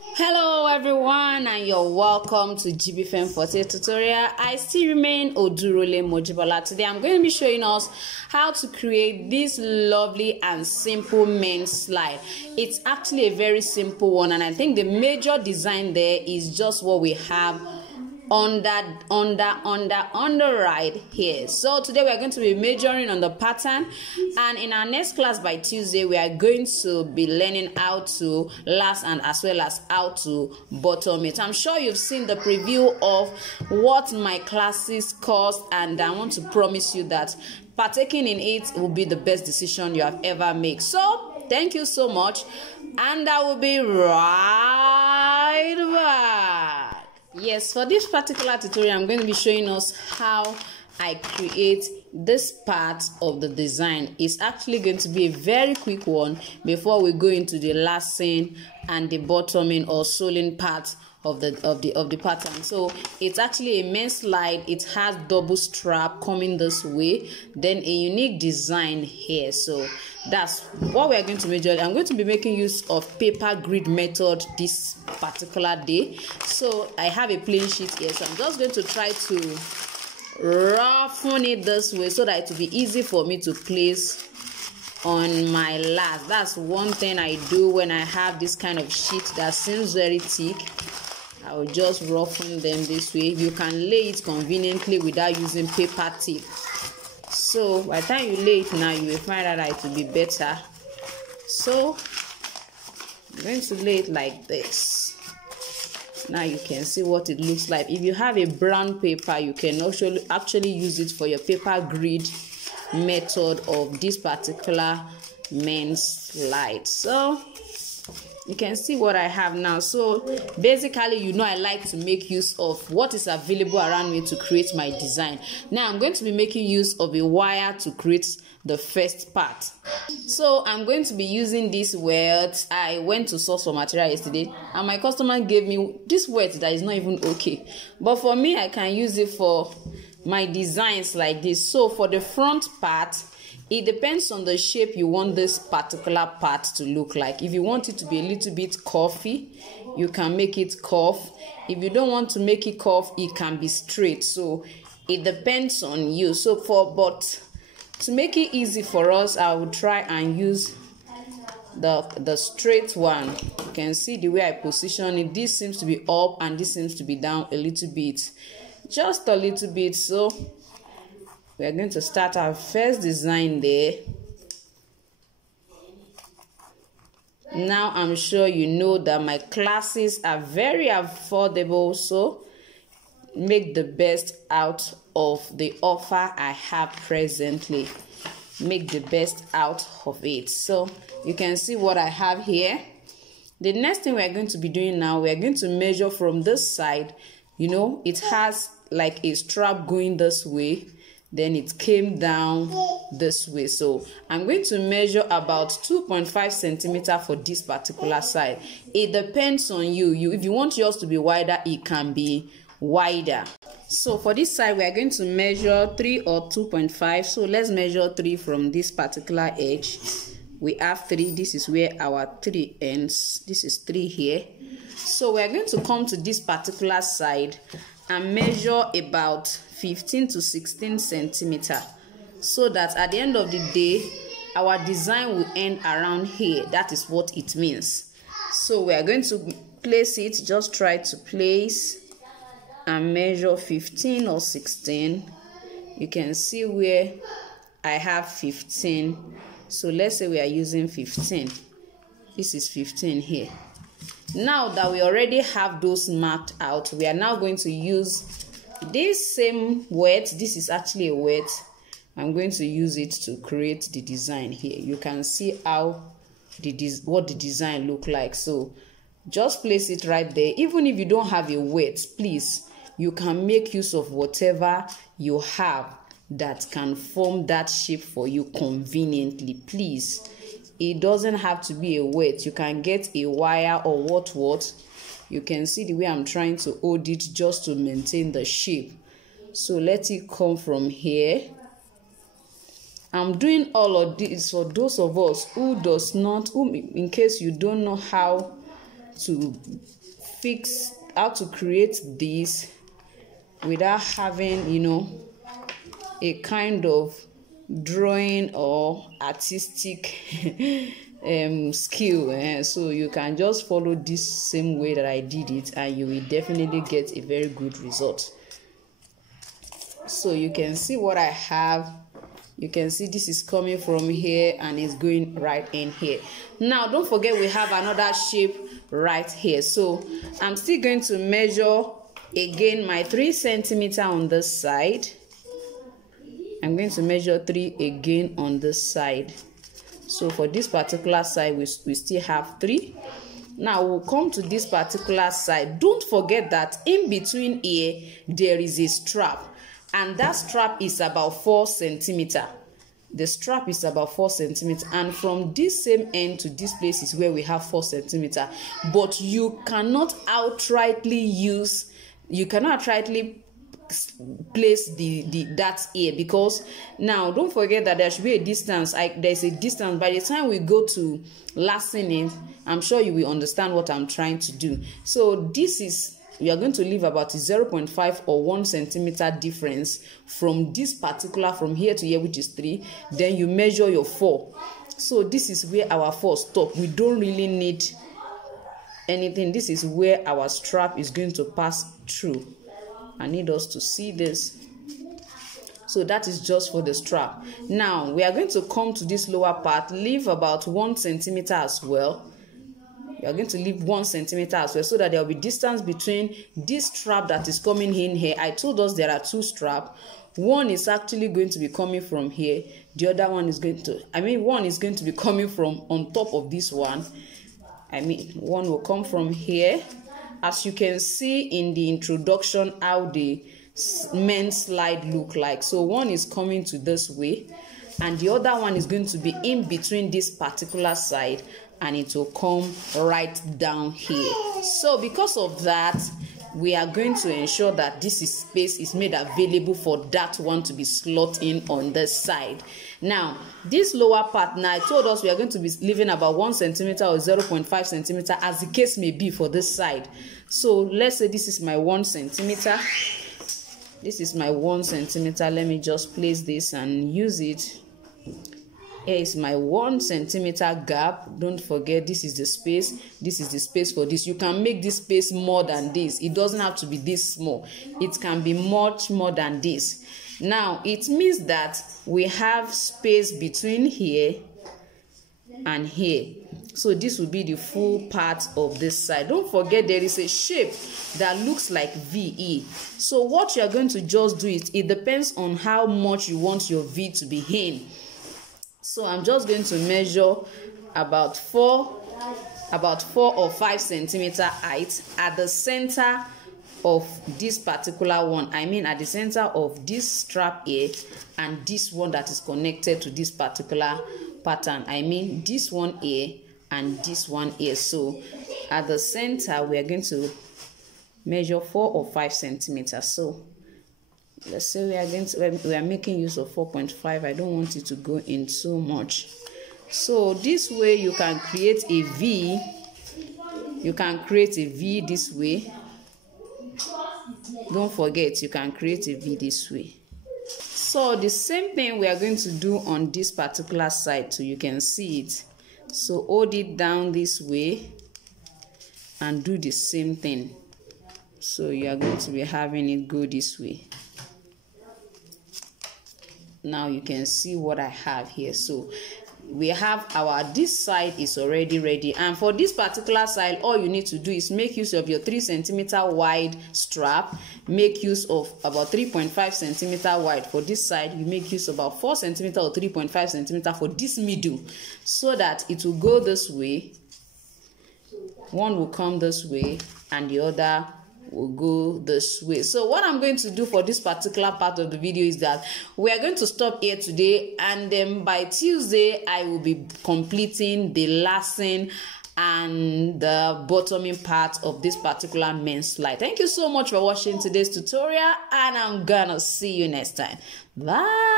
Hello everyone, and you're welcome to Jibbyfem Forte tutorial. I still remain Odurole Mojibola. Today I'm going to be showing us how to create this lovely and simple men's slide. It's actually a very simple one, and I think the major design there is just what we have on the right here. So today we are going to be majoring on the pattern, and in our next class by Tuesday we are going to be learning how to last and as well as how to bottom it. I'm sure you've seen the preview of what my classes cost, and I want to promise you that partaking in it will be the best decision you have ever made. So thank you so much, and I will be right back. Yes, for this particular tutorial, I'm going to be showing us how I create this part of the design. It's actually going to be a very quick one before we go into the lacing and the bottoming or soling part of the pattern. So it's actually a men's slide. It has double strap coming this way, then a unique design here. So that's what we are going to measure. I'm going to be making use of paper grid method this particular day. So I have a plain sheet here, so I'm just going to try to roughen it this way so that it will be easy for me to place on my last. That's one thing I do when I have this kind of sheet that seems very thick. I will just roughen them this way. You can lay it conveniently without using paper tip. So by the time you lay it now, you will find out that it will be better. So I'm going to lay it like this. Now you can see what it looks like. If you have a brown paper, you can actually use it for your paper grid method of this particular men's slide. So you can see what I have now. So basically, you know, I like to make use of what is available around me to create my design. Now I'm going to be making use of a wire to create the first part. So I'm going to be using this welt. I went to source for material yesterday, and my customer gave me this welt that is not even okay, but for me I can use it for my designs like this. So for the front part, it depends on the shape you want this particular part to look like. If you want it to be a little bit curvy, you can make it curve. If you don't want to make it curve, it can be straight. So it depends on you. But to make it easy for us, I will try and use the straight one. You can see the way I position it. This seems to be up and this seems to be down a little bit, just a little bit. So we are going to start our first design there. Now I'm sure you know that my classes are very affordable, so make the best out of the offer I have presently. Make the best out of it. So you can see what I have here. The next thing we are going to be doing now, we are going to measure from this side. You know, it has like a strap going this way, then it came down this way. So I'm going to measure about 2.5 centimeters for this particular side. It depends on you. If you want yours to be wider, it can be wider. So for this side, we are going to measure 3 or 2.5. So let's measure 3 from this particular edge. We have 3. This is where our 3 ends. This is 3 here. So we are going to come to this particular side and measure about 15 to 16 centimeters, so that at the end of the day our design will end around here. That is what it means. So we are going to place it. Just try to place and measure 15 or 16. You can see where I have 15. So let's say we are using 15. This is 15 here. Now that we already have those marked out, we are now going to use this same wet. This is actually a wet. I'm going to use it to create the design here. You can see how what the design look like. So just place it right there. Even if you don't have a wet, please, you can make use of whatever you have that can form that shape for you conveniently. Please, it doesn't have to be a wet. You can get a wire or what. You can see the way I'm trying to hold it just to maintain the shape. So let it come from here. I'm doing all of this for those of us who in case you don't know how to fix, how to create this without having, you know, a kind of drawing or artistic skill. So you can just follow this same way that I did it, and you will definitely get a very good result. So you can see what I have. You can see this is coming from here and it's going right in here. Now don't forget we have another shape right here. So I'm still going to measure again my 3 centimeters on this side. I'm going to measure 3 again on this side. So for this particular side we still have 3. Now we'll come to this particular side. Don't forget that in between here there is a strap, and that strap is about 4 centimeters. The strap is about 4 centimeters, and from this same end to this place is where we have 4 centimeters. But you cannot outrightly place that here, because now don't forget that there should be a distance. There's a distance. By the time we go to lassen it, I'm sure you will understand what I'm trying to do. So this is, we are going to leave about 0.5 or 1 centimeter difference from this particular, from here to here, which is 3. Then you measure your 4. So this is where our 4 stop. We don't really need anything. This is where our strap is going to pass through. I need us to see this. So that is just for the strap. Now we are going to come to this lower part, leave about 1 centimeter as well. We are going to leave 1 centimeter as well, so that there will be distance between this strap that is coming in here. I told us there are 2 straps. One is actually going to be coming from here. The other one is going to, one is going to be coming from on top of this one. One will come from here. As you can see in the introduction, how the men's slide look like. So one is coming to this way, and the other one is going to be in between this particular side, and it will come right down here. So because of that, we are going to ensure that this space is made available for that one to be slot in on this side. Now this lower part, now I told us we are going to be leaving about 1 centimeter or 0.5 centimeter, as the case may be, for this side. So let's say this is my 1 centimeter. This is my 1 centimeter. Let me just place this and use it. Here is my 1 centimeter gap. Don't forget, this is the space. This is the space for this. You can make this space more than this. It doesn't have to be this small. It can be much more than this. Now it means that we have space between here and here. So this will be the full part of this side. Don't forget there is a shape that looks like VE. So what you are going to just do is, it depends on how much you want your V to be in. So I'm just going to measure about 4 or 5 centimeter height at the center of this particular one. At the center of this strap here, and this one that is connected to this particular pattern. This one here and this one here. So at the center we are going to measure 4 or 5 centimeters. So let's say we are making use of 4.5. I don't want it to go in so much. So this way you can create a V. You can create a V this way. Don't forget, you can create a V this way. So the same thing we are going to do on this particular side, so you can see it. So hold it down this way and do the same thing. So you are going to be having it go this way. Now you can see what I have here. So we have this side is already ready, and for this particular side, all you need to do is make use of your 3 centimeter wide strap. Make use of about 3.5 centimeter wide. For this side, you make use of about 4 centimeter or 3.5 centimeter for this middle, so that it will go this way. One will come this way and the other will go this way. So what I'm going to do for this particular part of the video is that we are going to stop here today, and then by Tuesday I will be completing the lacing and the bottoming part of this particular men's slide. Thank you so much for watching today's tutorial, and I'm gonna see you next time. Bye.